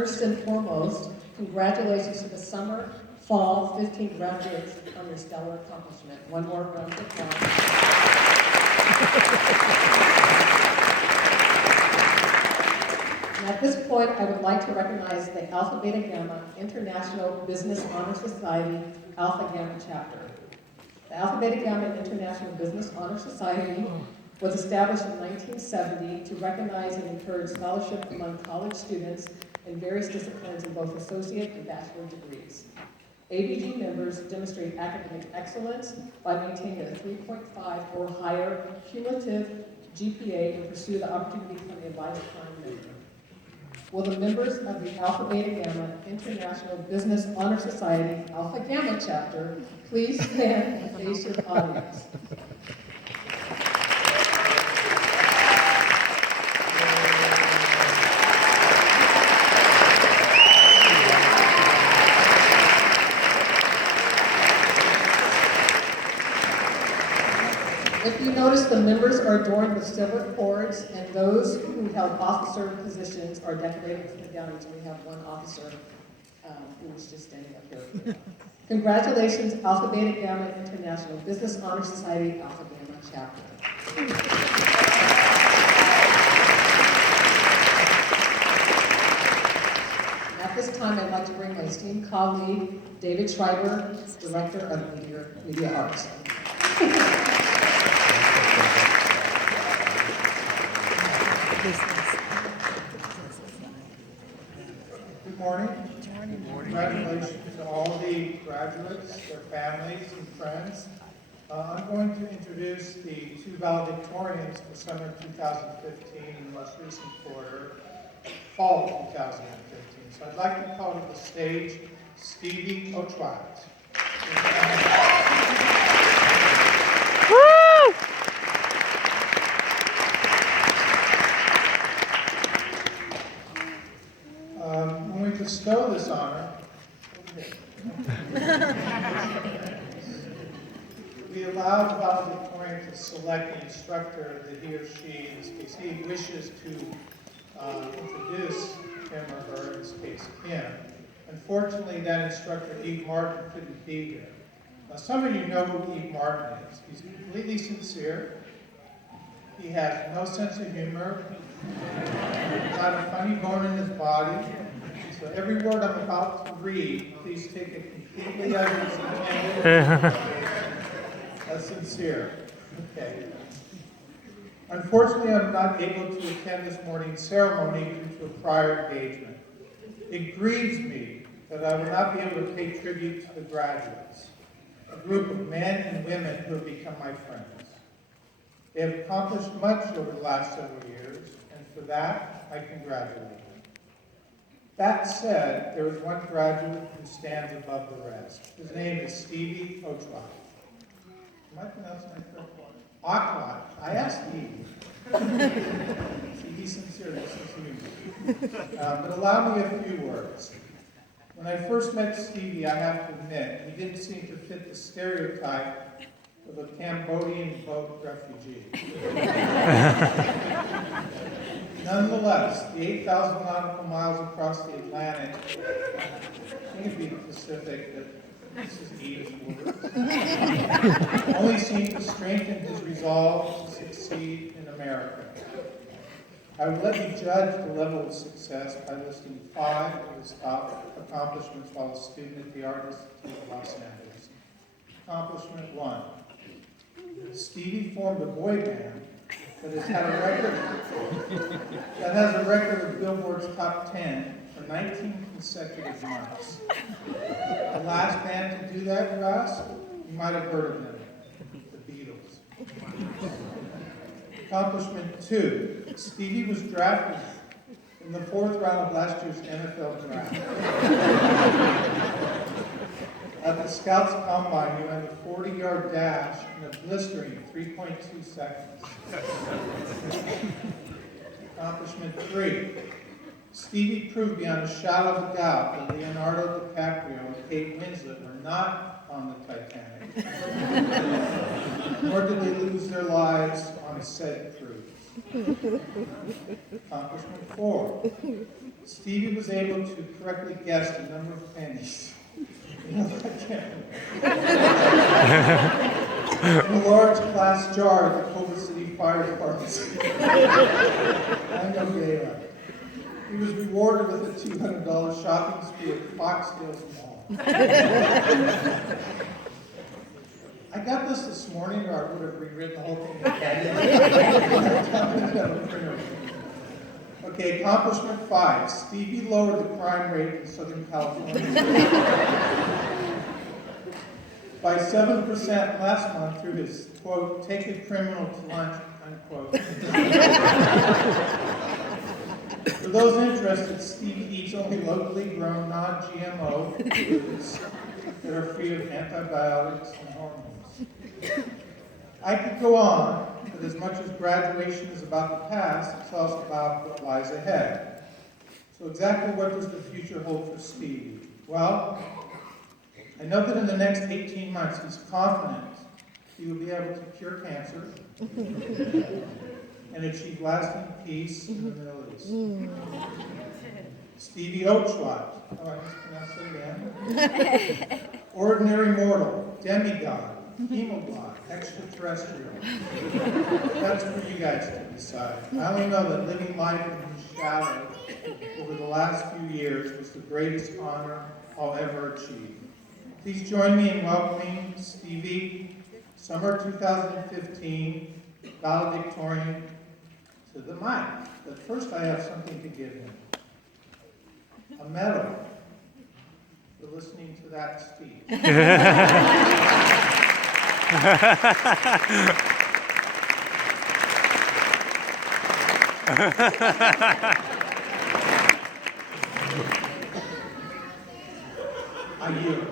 First and foremost, congratulations to the summer, fall 15 graduates on your stellar accomplishment. One more round of applause. And at this point, I would like to recognize the Alpha Beta Gamma International Business Honor Society Alpha Gamma chapter. The Alpha Beta Gamma International Business Honor Society was established in 1970 to recognize and encourage scholarship among college students in various disciplines in both associate and bachelor degrees. ABG members demonstrate academic excellence by maintaining a 3.5 or higher cumulative GPA and pursue the opportunity to become a lifetime member. Will the members of the Alpha Beta Gamma International Business Honor Society Alpha Gamma chapter please stand and face your audience? If you notice, the members are adorned with silver cords, and those who held officer positions are decorated with medallions. We have one officer who was just standing up here. Congratulations, Alpha Beta Gamma International Business Honor Society Alpha Gamma chapter. At this time, I'd like to bring my esteemed colleague, David Schreiber, Director of Media Arts. Good morning. Congratulations to all the graduates, their families, and friends. I'm going to introduce the two valedictorians for summer 2015 and the most recent quarter, fall 2015. So I'd like to call to the stage Stevie Ochoa. When we bestow this honor, we allow the valedictorian to select the instructor that he or she, in this case he, wishes to introduce him or her, in this case him. Unfortunately, that instructor, Yves Martin, couldn't be here. Now, some of you know who Yves Martin is. He's completely sincere. He has no sense of humor, not a funny bone in his body. So every word I'm about to read, please take it completely as it's intended. As sincere. Okay. Unfortunately, I'm not able to attend this morning's ceremony due to a prior engagement. It grieves me that I will not be able to pay tribute to the graduates, a group of men and women who have become my friends. They have accomplished much over the last several years, and for that, I congratulate them. That said, there is one graduate who stands above the rest. His name is Stevie Ochoa. Am I pronouncing that correctly? Ochoa. I asked Yves. See, he's sincere, but allow me a few words. When I first met Stevie, I have to admit, he didn't seem to fit the stereotype of a Cambodian boat refugee. Nonetheless, the 8,000 nautical miles across the Atlantic, maybe the Pacific, but this is Yves' words, only seemed to strengthen his resolve to succeed in America. I would let you judge the level of success by listing 5 of his top accomplishments while a student at the Art Institute of Los Angeles. Accomplishment 1. Stevie formed a boy band that has a record of Billboard's top 10 for 19 consecutive months. The last band to do that, you ask? You might have heard of them, the Beatles. Accomplishment 2. Stevie was drafted in the 4th round of last year's NFL draft. At the Scouts Combine, you ran a 40-yard dash in a blistering 3.2 seconds. Accomplishment 3. Stevie proved beyond a shadow of a doubt that Leonardo DiCaprio and Kate Winslet were not on the Titanic. Nor did they lose their lives on the said cruise. Accomplishment 4. Stevie was able to correctly guess the number of pennies. You know, I can't in a large glass jar at the Culver City Fire Department. I know Gala. He was rewarded with a $200 shopping spree at Foxdale's Mall. I got this morning, or I would have rewritten the whole thing again. Okay, accomplishment 5. Stevie lowered the crime rate in Southern California by 7% last month through his, quote, take a criminal to lunch, unquote. For those interested, Stevie eats only locally grown, non-GMO foods that are free of antibiotics and hormones. I could go on, but as much as graduation is about the past, it's also about what lies ahead. So exactly what does the future hold for Stevie? Well, I know that in the next 18 months, he's confident he will be able to cure cancer and achieve lasting peace in the Middle East. Stevie Oakeshott, oh, I mispronounced it again. Ordinary mortal, demigod, hemoglot, extraterrestrial. That's for you guys to decide. I only know that living life in his shadow over the last few years was the greatest honor I'll ever achieve. Please join me in welcoming Stevie, summer 2015, valedictorian, to the mic. But first I have something to give him. A medal for listening to that speech. I yield.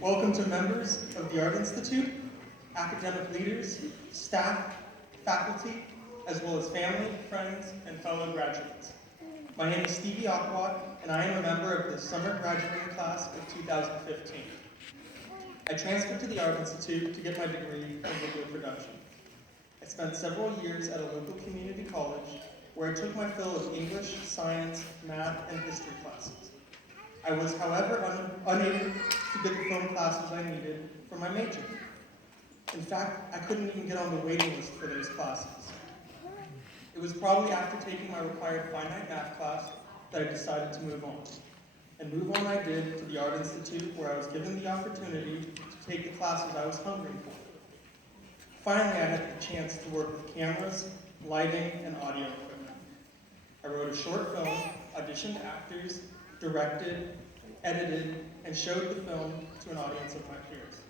Welcome to members of the Art Institute, academic leaders, staff, faculty, as well as family, friends, and fellow graduates. My name is Stevie Oakeshott, and I am a member of the summer graduating class of 2015. I transferred to the Art Institute to get my degree in video production. I spent several years at a local community college where I took my fill of English, science, math, and history classes. I was, however, unable to get the film classes I needed for my major. In fact, I couldn't even get on the waiting list for those classes. It was probably after taking my required finite math class that I decided to move on. And move on I did to the Art Institute, where I was given the opportunity to take the classes I was hungry for. Finally, I had the chance to work with cameras, lighting, and audio equipment. I wrote a short film, auditioned actors, directed, edited, and showed the film to an audience of my peers.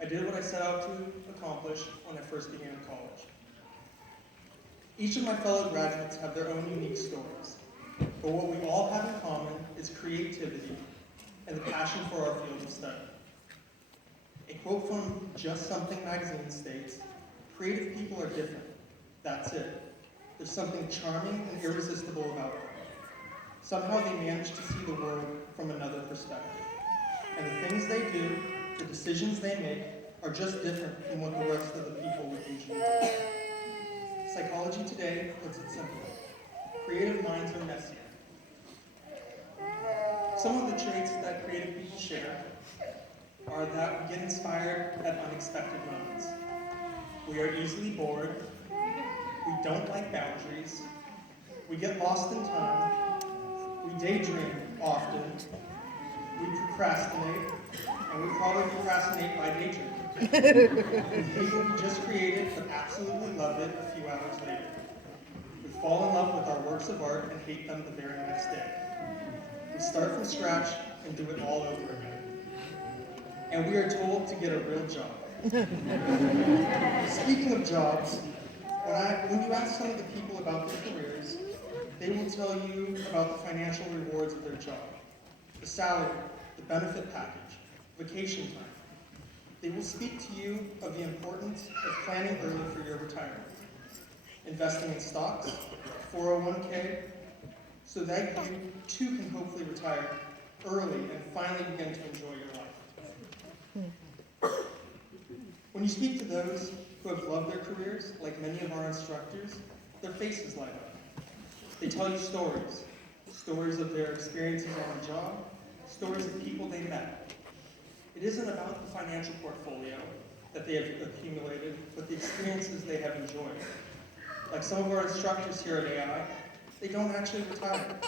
I did what I set out to accomplish when I first began college. Each of my fellow graduates have their own unique stories, but what we all have in common is creativity and the passion for our field of study. A quote from Just Something magazine states, "Creative people are different. That's it. There's something charming and irresistible about them. Somehow they manage to see the world from another perspective. And the things they do, the decisions they make, are just different from what the rest of the people would usually do." Psychology Today puts it simply: creative minds are messier. Some of the traits that creative people share are that we get inspired at unexpected moments. We are easily bored. We don't like boundaries. We get lost in time. We daydream often. We procrastinate. And we probably procrastinate by daydreaming. People who just created but absolutely love it a few hours later. We fall in love with our works of art and hate them the very next day. We start from scratch and do it all over again. And we are told to get a real job. Speaking of jobs, when you ask some of the people about their careers, they will tell you about the financial rewards of their job, the salary, the benefit package, vacation time. They will speak to you of the importance of planning early for your retirement, investing in stocks, 401k, so that you too can hopefully retire early and finally begin to enjoy your life. When you speak to those who have loved their careers, like many of our instructors, their faces light up. They tell you stories, stories of their experiences on the job, stories of people they met. It isn't about the financial portfolio that they have accumulated, but the experiences they have enjoyed. Like some of our instructors here at AI, they don't actually retire.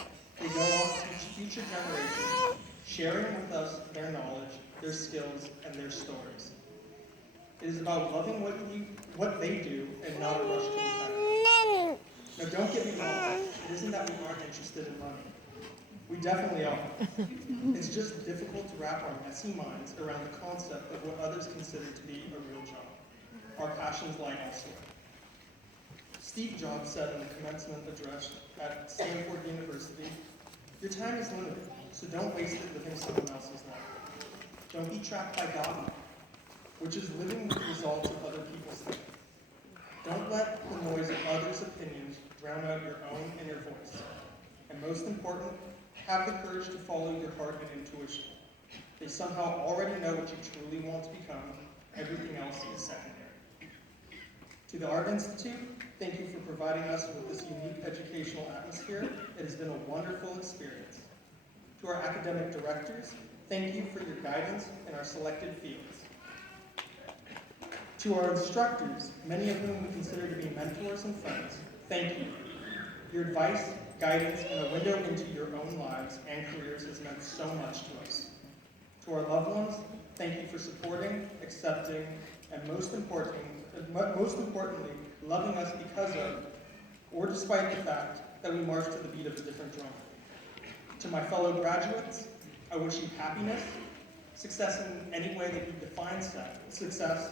They go on to teach future generations, sharing with us their knowledge, their skills, and their stories. It is about loving what they do and not a rush to retire. Now don't get me wrong, it isn't that we aren't interested in money. We definitely are. It's just difficult to wrap our messy minds around the concept of what others consider to be a real job. Our passions lie elsewhere. Steve Jobs said in the commencement address at Stanford University, "Your time is limited, so don't waste it living someone else's life. Don't be trapped by dogma, which is living with the results of other people's thinking. Don't let the noise of others' opinions drown out your own inner voice. And most important, have the courage to follow your heart and intuition. They somehow already know what you truly want to become. Everything else is secondary." To the Art Institute, thank you for providing us with this unique educational atmosphere. It has been a wonderful experience. To our academic directors, thank you for your guidance in our selected fields. To our instructors, many of whom we consider to be mentors and friends, thank you. Your advice, guidance, and a window into your own lives and careers has meant so much to us. To our loved ones, thank you for supporting, accepting, and most importantly, loving us because of, or despite the fact that we march to the beat of a different drum. To my fellow graduates, I wish you happiness, success in any way that you define success,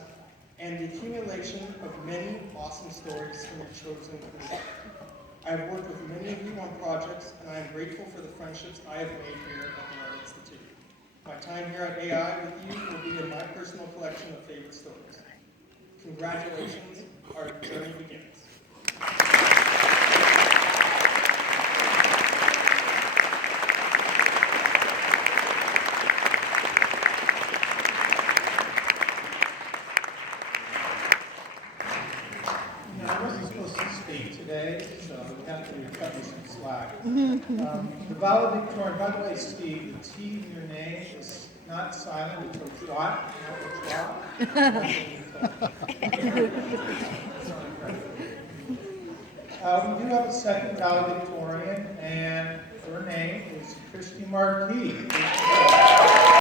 and the accumulation of many awesome stories from your chosen career. I have worked with many of you on projects, and I am grateful for the friendships I have made here at the Art Institute. My time here at AI with you will be in my personal collection of favorite stories. Congratulations, our journey begins. I wasn't supposed to speak today, so we have to cut me some slack. The valedictorian, by the way, Steve, the T in your name is not silent until twat, not twat. We do have a second valedictorian, and her name is Christy Marquis.